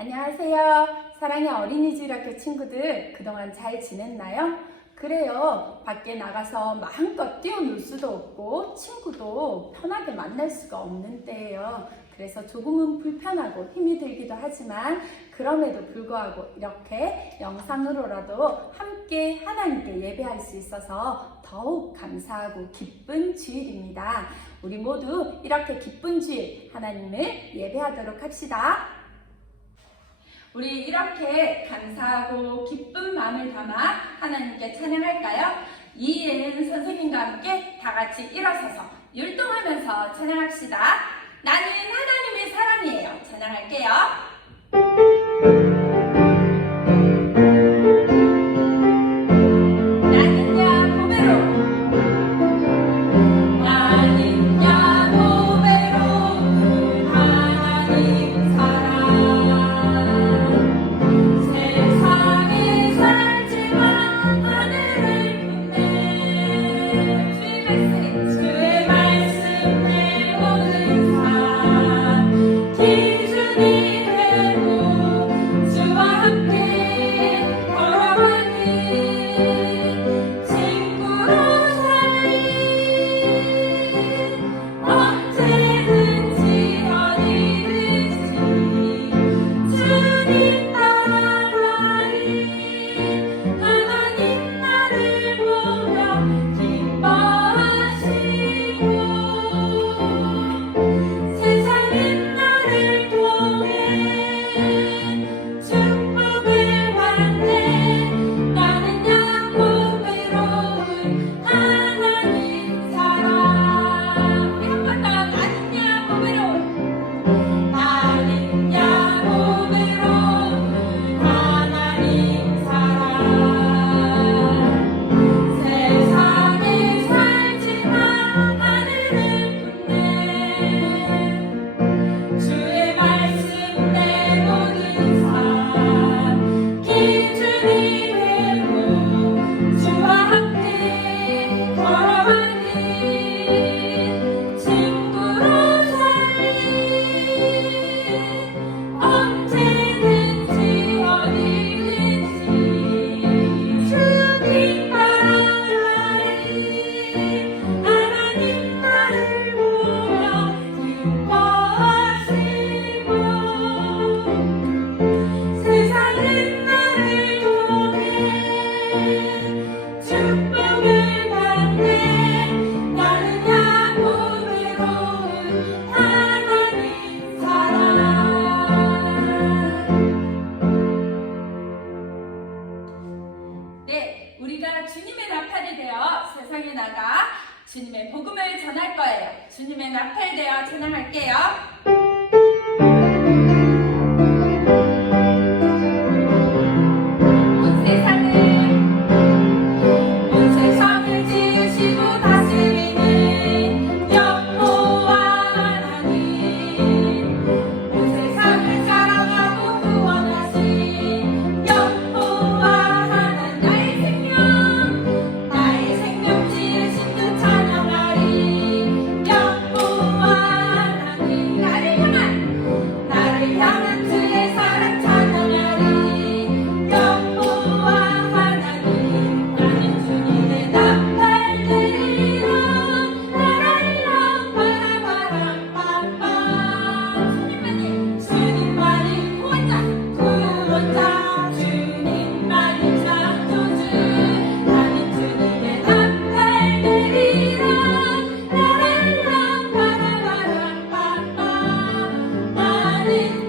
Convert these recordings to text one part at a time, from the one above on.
안녕하세요. 사랑의 어린이집학교 친구들, 그동안 잘 지냈나요? 그래요. 밖에 나가서 마음껏 뛰어놀 수도 없고 친구도 편하게 만날 수가 없는 때예요. 그래서 조금은 불편하고 힘이 들기도 하지만 그럼에도 불구하고 이렇게 영상으로라도 함께 하나님께 예배할 수 있어서 더욱 감사하고 기쁜 주일입니다. 우리 모두 이렇게 기쁜 주일 하나님을 예배하도록 합시다. 우리 이렇게 감사하고 기쁜 마음을 담아 하나님께 찬양할까요? 이예은 선생님과 함께 다 같이 일어서서 율동하면서 찬양합시다. 나는 하나님의 사람이에요. 찬양할게요. 우리가 주님의 나팔이 되어 세상에 나가 주님의 복음을 전할 거예요. 주님의 나팔 되어 찬양할게요.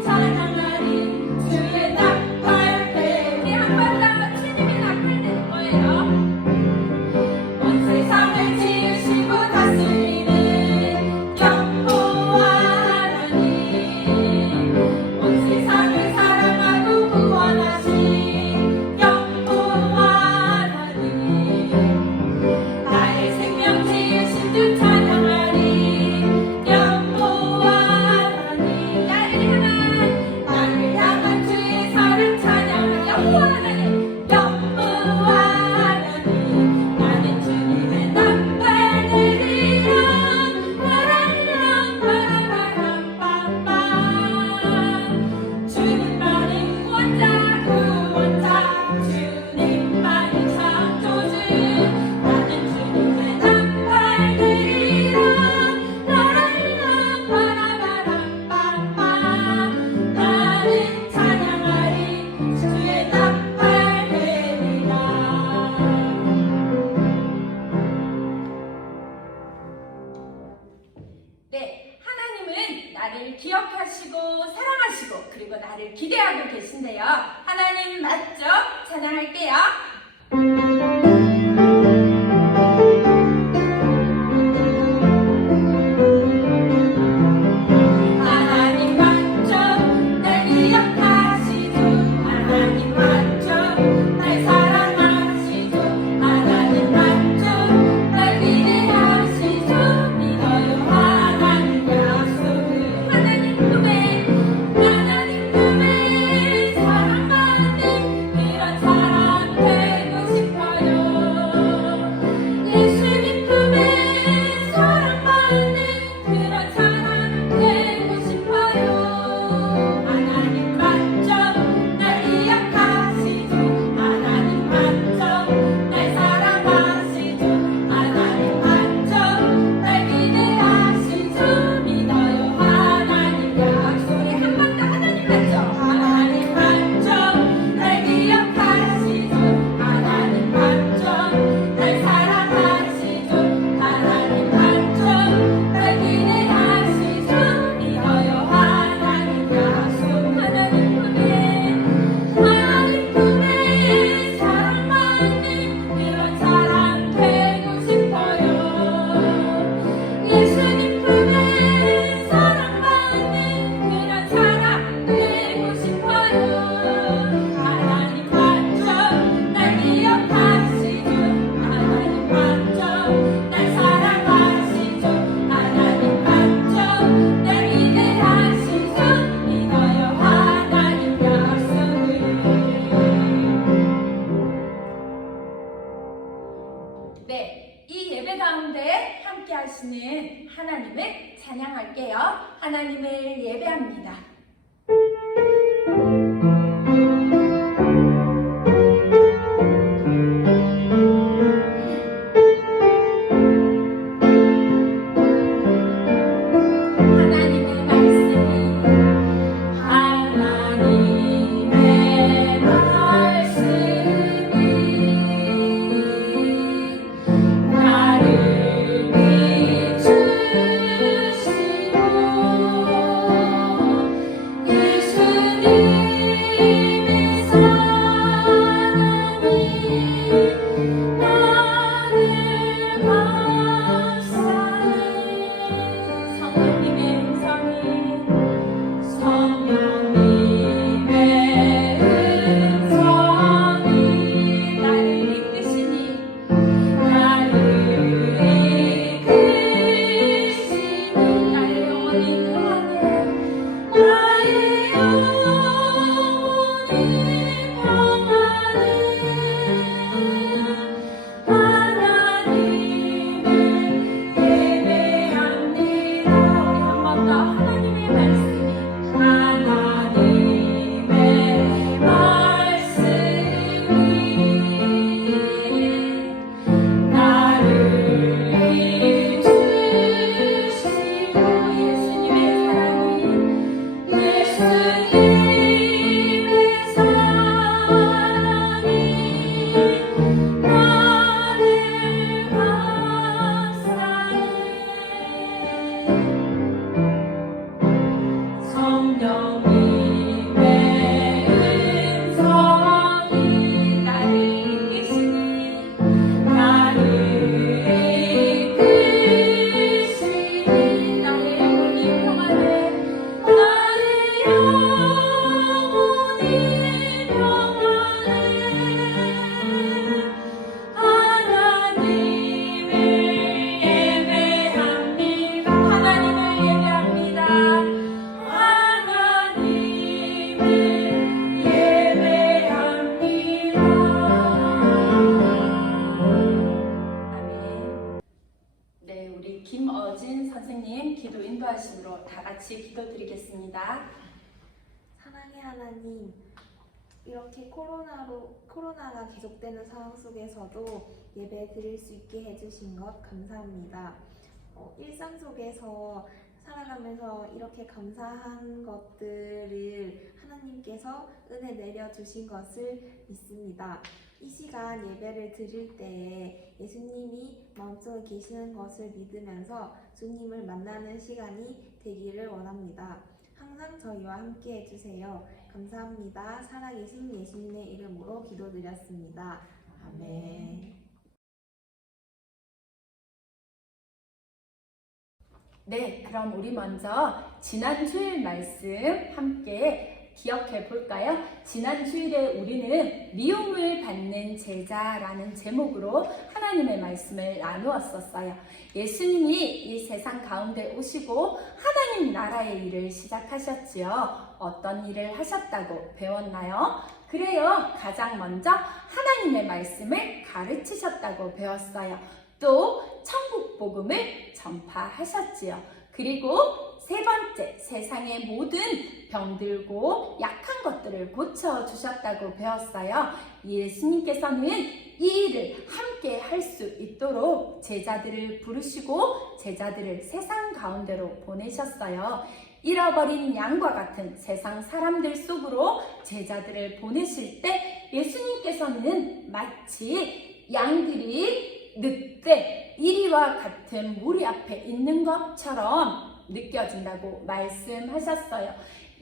찬양하리 그리고 나를 기대하고 계신데요. 하나님 맞죠? 찬양할게요. 하나님 맞죠? 날 기억하시죠. 하나님 맞죠? 날 사랑하시죠. 하나님 맞죠? 날 기대하시죠. 믿어요 하나님 약속을. 하나님 품에 사랑받는 그런 사람 되고 싶어요. 예수님 품에 사랑받는 그런 사람 되고 싶어요. 하나님 맞죠? 날 기억하시죠. 하나님 맞죠? 날 사랑하시죠. 하나님 맞죠? 날 기대하시죠. 믿어요 하나님 약속에. 한 번 더 하나님 맞죠? 하나님 맞죠? 날 기억하시죠. 하나님 맞죠? 날 사랑하시죠. 하나님 맞죠? 날 기대하시죠. 믿어요 하나님 약속. 하나님 품에 사랑받는 그런 사람 되고 싶어요. 예수님 품에 사랑받는 그런 사람 되고 싶어요. 하나님 맞죠? 날 기억하시죠. 하나님 맞죠? 날 사랑하시죠. 하나님 맞죠? 날 기대하시죠. 믿어요 하나님 약속을. 네, 이 예배 가운데 함께 하시는 하나님을 찬양할게요. 하나님을 예배합니다. 하나님의 말씀이 나를 비추시고 예수님의 사랑이 나를 감싸네. 성령님의 음성이 나를 이끄시니 나를 영원히 하나님을 예배합니다. 한 번 더 하나님의 말씀이 나를 비추시고 예수님의 사랑이 나를 감싸네. 성령님의 음성이 나를 이끄시니 나를 영원히 평안해. 하나님을 예배합니다. 하나님을 예배합니다. 하나님을 예배합니다. 아멘. 네, 우리 김어진 선생님 기도 인도하심으로 다 같이 기도드리겠습니다. 사랑의 하나님, 이렇게 코로나가 계속되는 상황 속에서도 예배 드릴 수 있게 해주신 것 감사합니다. 일상 속에서 살아가면서 이렇게 감사한 것들을 하나님께서 은혜 내려주신 것을 믿습니다. 이 시간 예배를 드릴 때에 예수님이 마음속에 계시는 것을 믿으면서 주님을 만나는 시간이 되기를 원합니다. 항상 항상 저희와 함께 해주세요. 감사합니다. 살아계신 예수님의 이름으로 기도드렸습니다. 아멘. 네, 그럼 우리 먼저 지난 주일 말씀 함께 기억해 볼까요? 지난 주일에 우리는 미움을 받는 제자라는 제목으로 하나님의 말씀을 나누었었어요. 예수님이 이 세상 가운데 오시고 하나님 나라의 일을 시작하셨지요. 어떤 일을 하셨다고 배웠나요? 그래요. 가장 먼저 하나님의 말씀을 가르치셨다고 배웠어요. 또 천국 복음을 전파하셨지요. 그리고 세 번째, 세상의 모든 병들고 약한 것들을 고쳐주셨다고 배웠어요. 예수님께서는 이 일을 함께 할 수 있도록 제자들을 부르시고 제자들을 세상 가운데로 보내셨어요. 잃어버린 양과 같은 세상 사람들 속으로 제자들을 보내실 때 예수님께서는 마치 양들이 늑대, 이리와 같은 무리 앞에 있는 것처럼 느껴진다고 말씀하셨어요.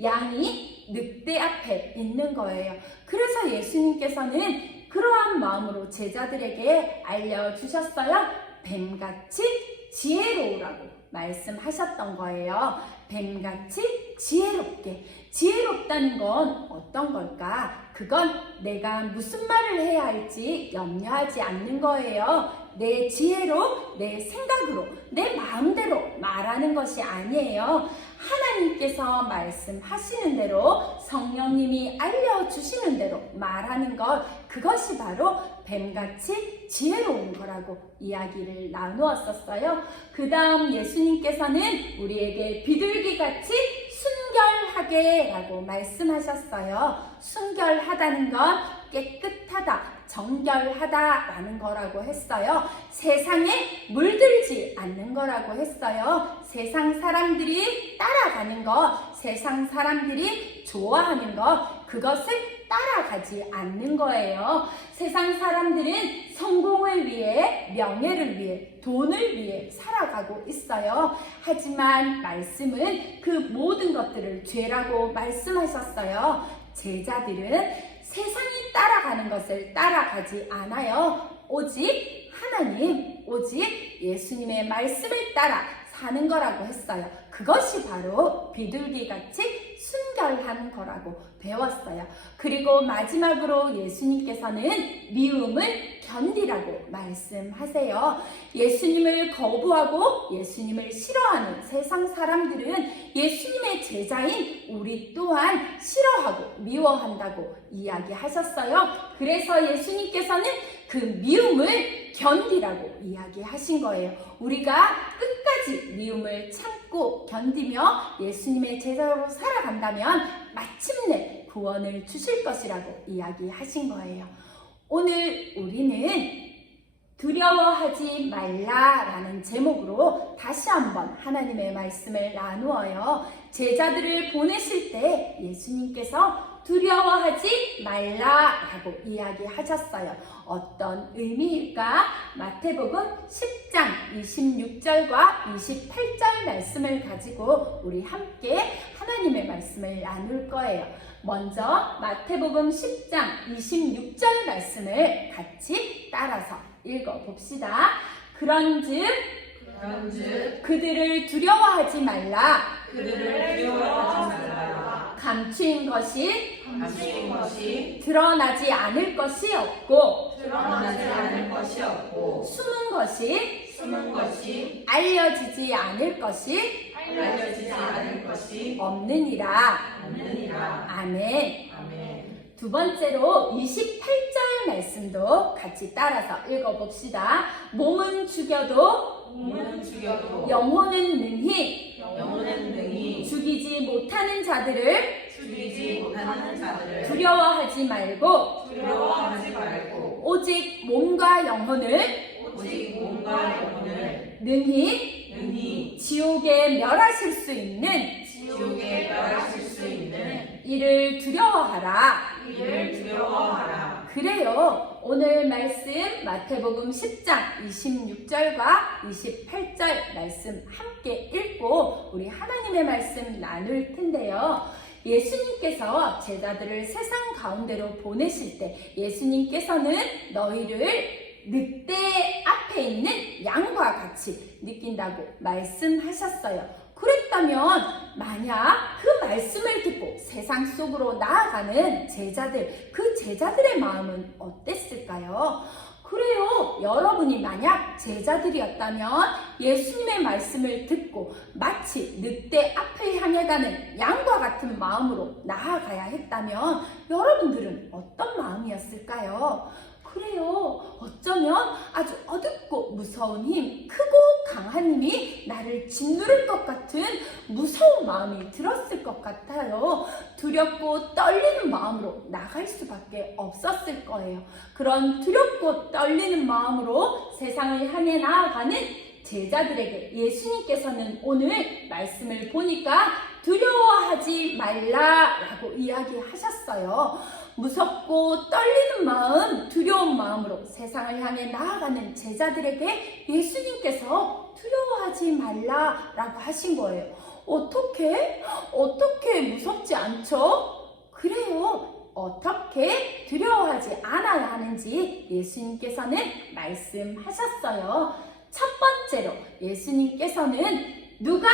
양이 늑대 앞에 있는 거예요. 그래서 예수님께서는 그러한 마음으로 제자들에게 알려주셨어요. 뱀같이 지혜로우라고 말씀하셨던 거예요. 뱀같이 지혜롭게. 지혜롭다는 건 어떤 걸까? 그건 내가 무슨 말을 해야 할지 염려하지 않는 거예요. 내 지혜로, 내 생각으로, 내 마음대로 말하는 것이 아니에요. 하나님께서 말씀하시는 대로, 성령님이 알려주시는 대로 말하는 것, 그것이 바로 뱀같이 지혜로운 거라고 이야기를 나누었었어요. 그 다음 예수님께서는 우리에게 비둘기같이 순결하게 라고 말씀하셨어요. 순결하다는 건 깨끗하다, 정결하다라는 거라고 했어요. 세상에 물들지 않는 거라고 했어요. 세상 사람들이 따라가는 것, 세상 사람들이 좋아하는 것, 그것을 따라가지 않는 거예요. 세상 사람들은 성공을 위해, 명예를 위해, 돈을 위해 살아가고 있어요. 하지만 말씀은 그 모든 것들을 죄라고 말씀하셨어요. 제자들은 세상이 따라가는 것을 따라가지 않아요. 오직 하나님, 오직 예수님의 말씀을 따라 사는 거라고 했어요. 그것이 바로 비둘기같이 순결한 거라고 배웠어요. 그리고 마지막으로 예수님께서는 미움을 견디라고 말씀하세요. 예수님을 거부하고 예수님을 싫어하는 세상 사람들은 예수님의 제자인 우리 또한 싫어하고 미워한다고 이야기하셨어요. 그래서 예수님께서는 그 미움을 견디라고 이야기하신 거예요. 우리가 끝까지 미움을 참고 견디며 예수님의 제자로 살아간다면 마침내 구원을 주실 것이라고 이야기하신 거예요. 오늘 우리는 두려워하지 말라라는 제목으로 다시 한번 하나님의 말씀을 나누어요. 제자들을 보내실 때 예수님께서 두려워하지 말라라고 이야기하셨어요. 어떤 의미일까? 마태복음 10장 26절과 28절 말씀을 가지고 우리 함께 하나님의 말씀을 나눌 거예요. 먼저 마태복음 10장 26절 말씀을 같이 따라서 읽어봅시다. 그런즉 그들을 두려워하지 말라. 감추인 것이 드러나지 않을 것이 없고 숨은 것이 알려지지 않을 것이 없느니라. 아멘. 두 번째로 28절 말씀도 같이 따라서 읽어봅시다. 몸은 죽여도 영혼은 능히 죽이지 못하는 자들을 두려워하지 말고 오직 몸과 영혼을 능히 지옥에 멸하실 수 있는 이를 두려워하라. 그래요. 오늘 말씀 마태복음 10장 26절과 28절 말씀 함께 읽고 우리 하나님의 말씀 나눌 텐데요. 예수님께서 제자들을 세상 가운데로 보내실 때 예수님께서는 너희를 늑대 앞에 있는 양과 같이 느낀다고 말씀하셨어요. 그랬다면 만약 그 말씀을 듣고 세상 속으로 나아가는 제자들, 그 제자들의 마음은 어땠을까요? 그래요. 여러분이 만약 제자들이었다면 예수님의 말씀을 듣고 마치 늑대 앞을 향해 가는 양과 같은 마음으로 나아가야 했다면 여러분들은 어떤 마음이었을까요? 그래요. 어쩌면 아주 어둡고 무서운 힘, 크고 강한 힘이 나를 짓누를 것 같은 무서운 마음이 들었을 것 같아요. 두렵고 떨리는 마음으로 나갈 수밖에 없었을 거예요. 그런 두렵고 떨리는 마음으로 세상을 향해 나아가는 제자들에게 예수님께서는 오늘 말씀을 보니까 두려워하지 말라라고 이야기하셨어요. 무섭고 떨리는 마음, 두려운 마음으로 세상을 향해 나아가는 제자들에게 예수님께서 두려워하지 말라라고 하신 거예요. 어떻게 무섭지 않죠? 그래요. 어떻게 두려워하지 않아야 하는지 예수님께서는 말씀하셨어요. 첫 번째로 예수님께서는 누가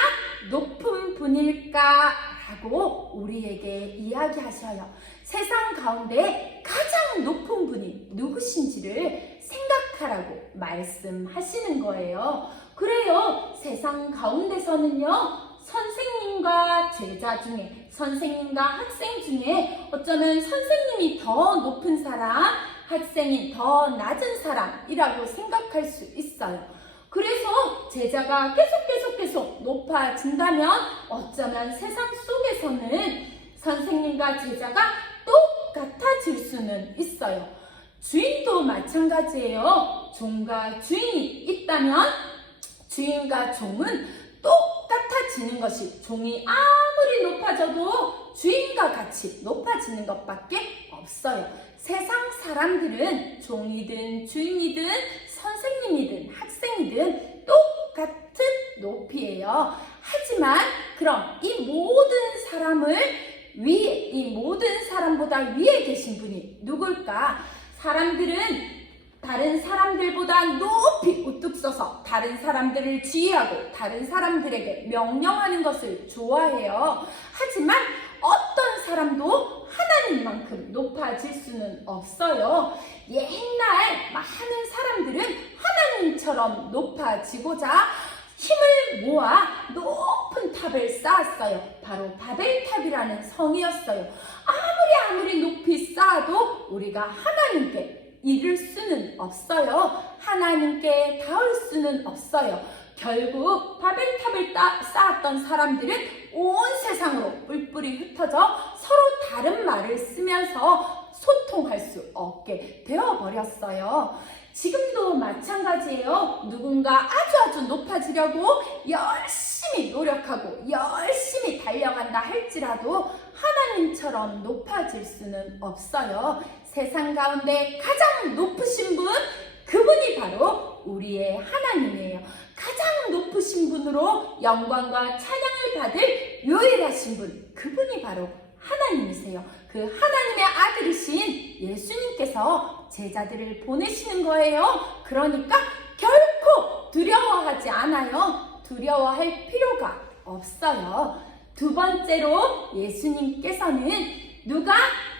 높은 분일까? 라고 우리에게 이야기하셔요. 세상 가운데 가장 높은 분이 누구신지를 생각하라고 말씀하시는 거예요. 그래요. 세상 가운데서는요, 선생님과 제자 중에, 선생님과 학생 중에 어쩌면 선생님이 더 높은 사람, 학생이 더 낮은 사람이라고 생각할 수 있어요. 그래서 제자가 계속 높아진다면 어쩌면 세상 속에서는 선생님과 제자가 똑같아질 수는 있어요. 주인도 마찬가지예요. 종과 주인이 있다면 주인과 종은 똑같아지는 것이, 종이 아무리 높아져도 주인과 같이 높아지는 것밖에 없어요. 세상 사람들은 종이든 주인이든 선생님이든 학생이든 똑같은 높이예요. 하지만 그럼 이 모든 사람보다 위에 계신 분이 누굴까? 사람들은 다른 사람들보다 높이 우뚝 서서 다른 사람들을 지휘하고 다른 사람들에게 명령하는 것을 좋아해요. 하지만 어떤 사람도 하나님만큼 높아질 수는 없어요. 옛날 많은 사람들은 하나님처럼 높아지고자 힘을 모아 높은 탑을 쌓았어요. 바로 바벨탑이라는 성이었어요. 아무리 높이 쌓아도 우리가 하나님께 이를 수는 없어요. 하나님께 닿을 수는 없어요. 결국 바벨탑을 쌓았던 사람들은 온 세상으로 뿔뿔이 흩어져 서로 다른 말을 쓰면서 소통할 수 없게 되어버렸어요. 지금도 마찬가지예요. 누군가 아주 높아지려고 열심히 노력하고 열심히 달려간다 할지라도 하나님처럼 높아질 수는 없어요. 세상 가운데 가장 높으신 분, 그분이 바로 우리의 하나님이에요. 가장 높으신 분으로 영광과 찬양을 받을 유일하신 분, 그분이 바로 하나님이세요. 그 하나님의 아들이신 예수님께서 제자들을 보내시는 거예요. 그러니까 결코 두려워하지 않아요. 두려워할 필요가 없어요. 두 번째로 예수님께서는 누가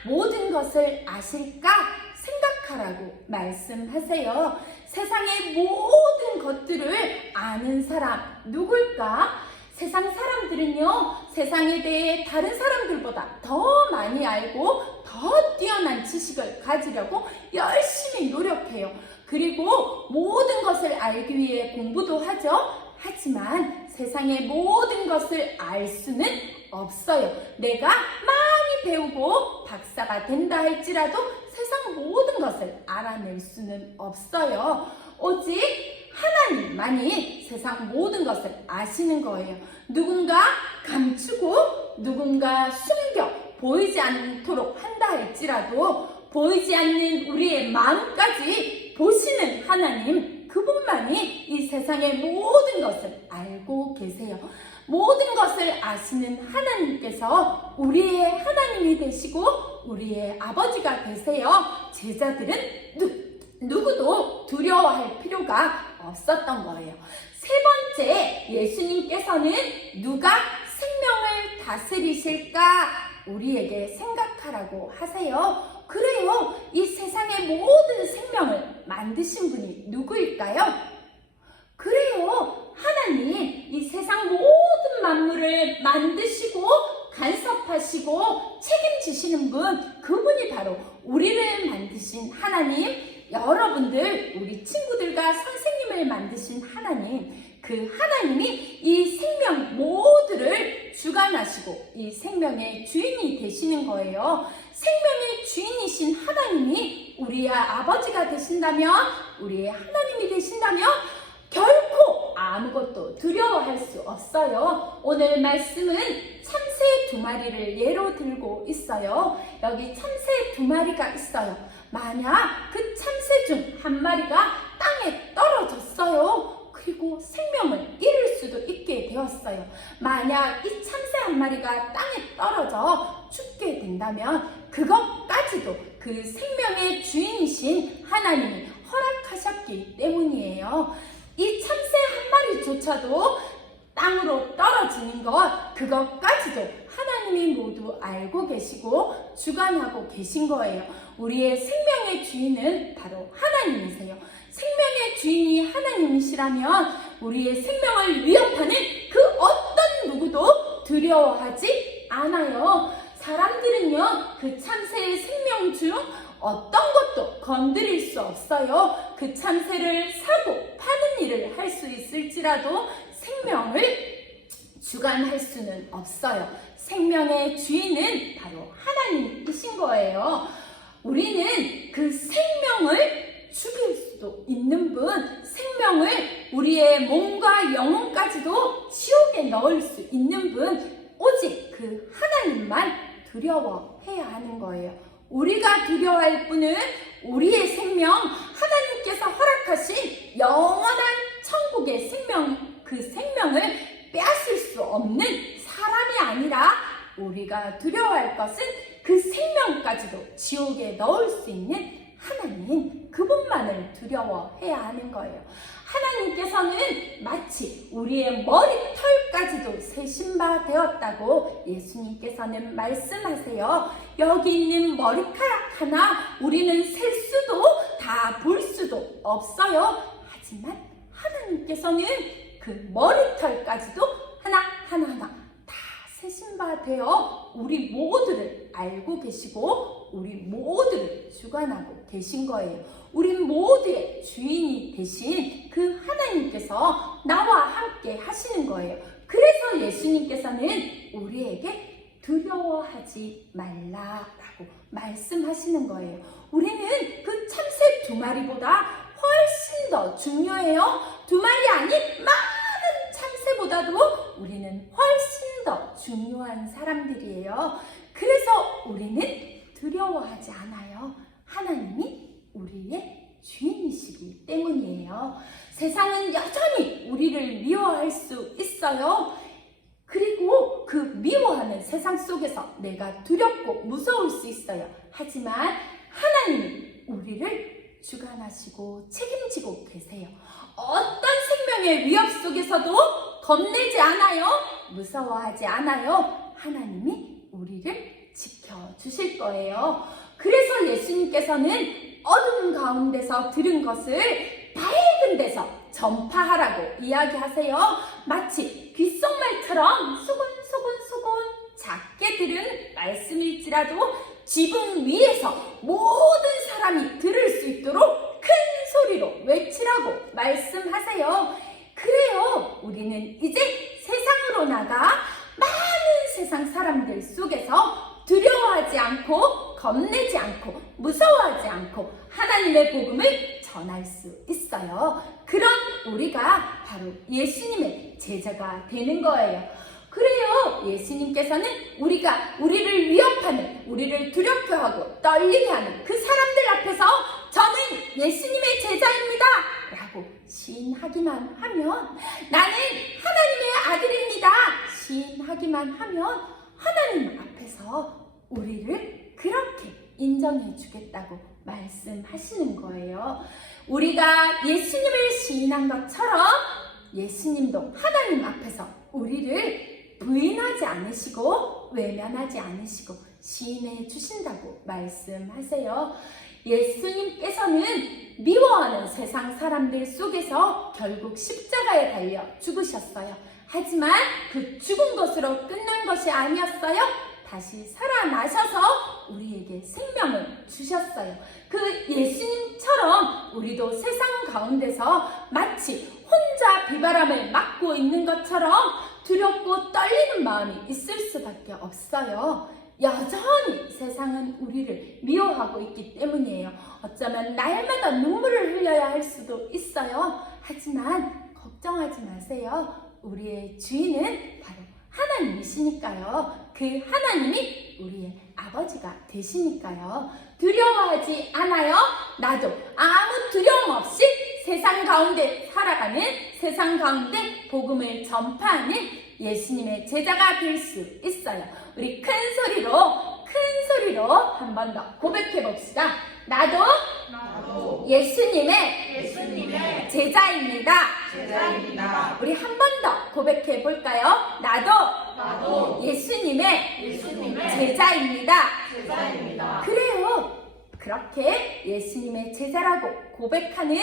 모든 것을 아실까 생각하라고 말씀하세요. 세상의 모든 것들을 아는 사람 누굴까? 세상 사람들은요, 세상에 대해 다른 사람들보다 더 많이 알고 더 뛰어난 지식을 가지려고 열심히 노력해요. 그리고 모든 것을 알기 위해 공부도 하죠. 하지만 세상의 모든 것을 알 수는 없어요. 내가 많이 배우고 박사가 된다 할지라도 세상 모든 것을 알아낼 수는 없어요. 오직 하나님만이 세상 모든 것을 아시는 거예요. 누군가 감추고 누군가 숨겨 보이지 않도록 한다 할지라도 보이지 않는 우리의 마음까지 보시는 하나님, 그분만이 이 세상의 모든 것을 알고 계세요. 모든 것을 아시는 하나님께서 우리의 하나님이 되시고 우리의 아버지가 되세요. 제자들은 누구도 두려워할 필요가 없었던 거예요. 세 번째, 예수님께서는 누가 생명을 다스리실까 우리에게 생각하라고 하세요. 그래요. 이 세상의 모든 생명을 만드신 분이 누구일까요? 그래요. 하나님, 이 세상 모든 만물을 만드시고 간섭하시고 책임지시는 분, 그분이 바로 우리를 만드신 하나님, 여러분들, 우리 친구들과 선생님을 만드신 하나님, 그 하나님이 이 생명 모두를 주관하시고 이 생명의 주인이 되시는 거예요. 생명의 주인이신 하나님이 우리의 아버지가 되신다면, 우리의 하나님이 되신다면 결코 아무것도 두려워할 수 없어요. 오늘 말씀은 참새 2마리를 예로 들고 있어요. 여기 참새 2마리가 있어요. 만약 그 참새 중 1마리가 땅에 떨어졌어요. 그리고 생명을 잃을 수도 있게 되었어요. 만약 이 참새 1마리가 땅에 떨어져 죽게 된다면 그것까지도 그 생명의 주인이신 하나님이 허락하셨기 때문이에요. 이 참새 1마리조차도 땅으로 떨어지는 것, 그것까지도 하나님이 모두 알고 계시고 주관하고 계신 거예요. 우리의 생명의 주인은 바로 하나님이세요. 생명의 주인이 하나님이시라면 우리의 생명을 위협하는 그 어떤 누구도 두려워하지 않아요. 사람들은요, 그 참새의 생명 중 어떤 것도 건드릴 수 없어요. 그 참새를 사고 파는 일을 할 수 있을지라도 생명을 주관할 수는 없어요. 생명의 주인은 바로 하나님이신 거예요. 우리는 그 생명을 죽일 수도 있는 분, 생명을 우리의 몸과 영혼까지도 지옥에 넣을 수 있는 분, 오직 그 하나님만 두려워해야 하는 거예요. 우리가 두려워할 분은 우리의 생명, 하나님께서 허락하신 영원한 천국의 생명, 그 생명을 빼앗을 수 없는 사람이 아니라 우리가 두려워할 것은 그 생명까지도 지옥에 넣을 수 있는 하나님, 그분만을 두려워해야 하는 거예요. 하나님께서는 마치 우리의 머리털까지도 세신 바 되었다고 예수님께서는 말씀하세요. 여기 있는 머리카락 하나 우리는 셀 수도 다 볼 수도 없어요. 하지만 하나님께서는 그 머리털까지도 하나하나 다 세신 바 되어 우리 모두를 알고 계시고 우리 모두를 주관하고 계신 거예요. 우리 모두의 주인이 되신 그 하나님께서 나와 함께 하시는 거예요. 그래서 예수님께서는 우리에게 두려워하지 말라라고 말씀하시는 거예요. 우리는 그 참새 2마리보다 훨씬 더 중요해요. 2마리 아닌 많은 참새보다도 우리는 훨씬 더 중요한 사람들이에요. 그래서 우리는 두려워하지 않아요. 하나님이 우리의 주인이시기 때문이에요. 세상은 여전히 우리를 미워할 수 있어요. 그리고 그 미워하는 세상 속에서 내가 두렵고 무서울 수 있어요. 하지만 하나님이 우리를 주관하시고 책임지고 계세요. 어떤 생명의 위협 속에서도 겁내지 않아요. 무서워하지 않아요. 하나님이 우리를 지켜주실 거예요. 그래서 예수님께서는 어둠 가운데서 들은 것을 밝은 데서 전파하라고 이야기하세요. 마치 귓속말처럼 수근수근수근 작게 들은 말씀일지라도 지붕 위에서 모든 사람이 들을 수 있도록 큰 소리로 외치라고 말씀하세요. 그래요. 우리는 이제 세상으로 나가 많은 세상 사람들 속에서 두려워하지 않고 겁내지 않고 무서워하지 않고 하나님의 복음을 전할 수 있어요. 그런 우리가 바로 예수님의 제자가 되는 거예요. 그래요. 예수님께서는 우리가 우리를 위협하는, 우리를 두렵게 하고 떨리게 하는 그 사람들 앞에서 저는 예수님의 제자입니다 라고 시인하기만 하면, 나는 하나님의 아들입니다 시인하기만 하면 하나님 앞에서 우리를 그렇게 인정해 주겠다고 말씀하시는 거예요. 우리가 예수님을 시인한 것처럼 예수님도 하나님 앞에서 우리를 부인하지 않으시고 외면하지 않으시고 시인해 주신다고 말씀하세요. 예수님께서는 미워하는 세상 사람들 속에서 결국 십자가에 달려 죽으셨어요. 하지만 그 죽은 것으로 끝난 것이 아니었어요. 다시 살아나셔서 우리에게 생명을 주셨어요. 그 예수님처럼 우리도 세상 가운데서 마치 혼자 비바람을 맞고 있는 것처럼 두렵고 떨리는 마음이 있을 수밖에 없어요. 여전히 세상은 우리를 미워하고 있기 때문이에요. 어쩌면 날마다 눈물을 흘려야 할 수도 있어요. 하지만 걱정하지 마세요. 우리의 주인은 바로 하나님이시니까요. 그 하나님이 우리의 아버지가 되시니까요. 두려워하지 않아요. 나도 아무 두려움 없이 세상 가운데 살아가는, 세상 가운데 복음을 전파하는 예수님의 제자가 될 수 있어요. 우리 큰 소리로 한 번 더 고백해 봅시다. 나도 예수님의 제자입니다. 우리 한 번 더 고백해 볼까요? 나도 예수님의 제자입니다. 그래요. 그렇게 예수님의 제자라고 고백하는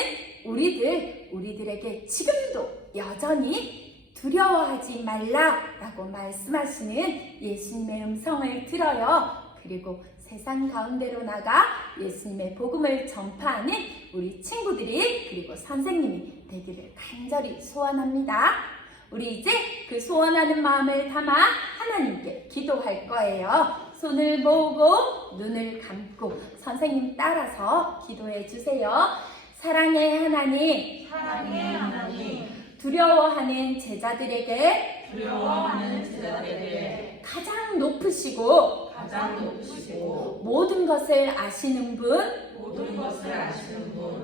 우리들에게 지금도 여전히 두려워하지 말라라고 말씀하시는 예수님의 음성을 들어요. 그리고 세상 가운데로 나가 예수님의 복음을 전파하는 우리 친구들이, 그리고 선생님이 되기를 간절히 소원합니다. 우리 이제 그 소원하는 마음을 담아 하나님께 기도할 거예요. 손을 모으고 눈을 감고 선생님 따라서 기도해 주세요. 사랑의 하나님, 두려워하는 제자들에게 가장 높으시고 모든 것을 아시는 분,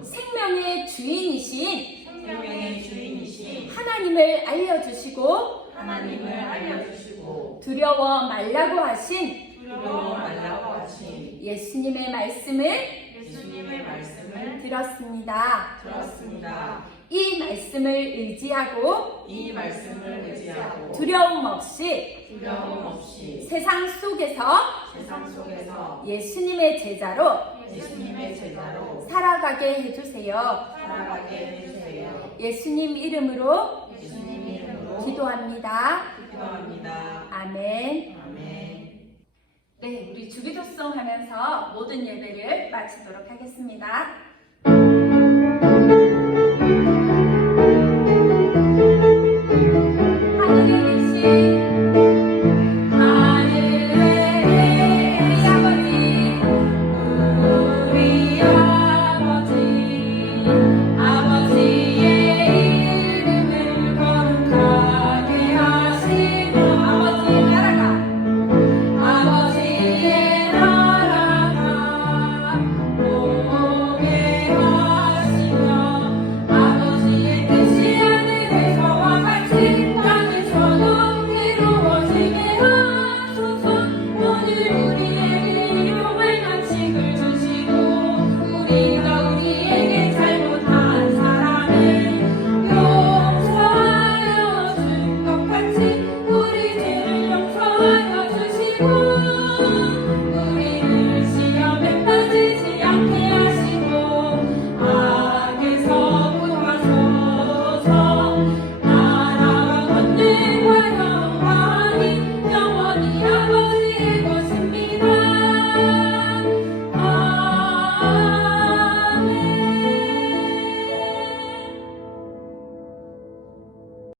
생명의 주인이신 하나님을 알려주시고 두려워 말라고 하신 예수님의 말씀을 들었습니다. 이 말씀을 의지하고 두려움 없이 세상 속에서 예수님의 제자로 살아가게 해주세요. 예수님 이름으로 기도합니다. 아멘. 네, 우리 주기도송 하면서 모든 예배를 마치도록 하겠습니다.